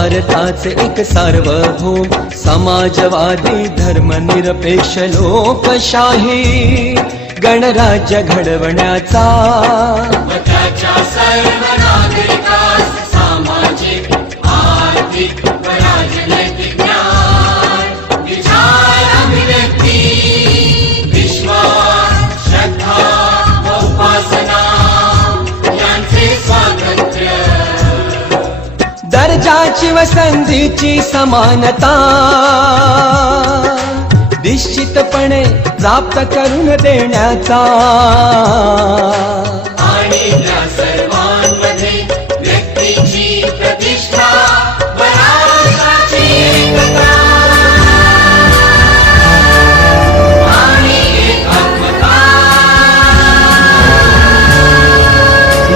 भारताचे एक सार्वभौम समाजवादी धर्मनिरपेक्ष लोकशाही गणराज्य घडवण्याचा व त्याच्या सर्व नागरिकास सामाजिक आर्थिक व राजनैतिक न्याय विचार अभिव्यक्ती विश्वास श्रद्धा व उपासना यांचे स्वातंत्र्य दर्जाची व संधीची समानता निश्चितपणे प्राप्त करून देण्याचा आणि त्या सर्वांमध्ये व्यक्तीची प्रतिष्ठा व राष्ट्राची एकता आणि एकात्मता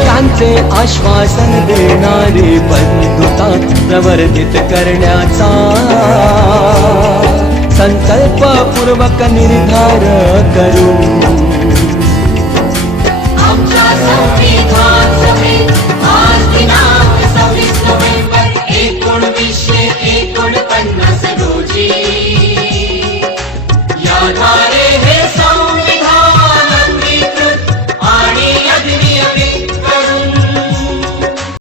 यांचे आश्वासन देणारी बंधुता प्रवर्धित करण्याचा संकल्पपूर्वक निर्धार करू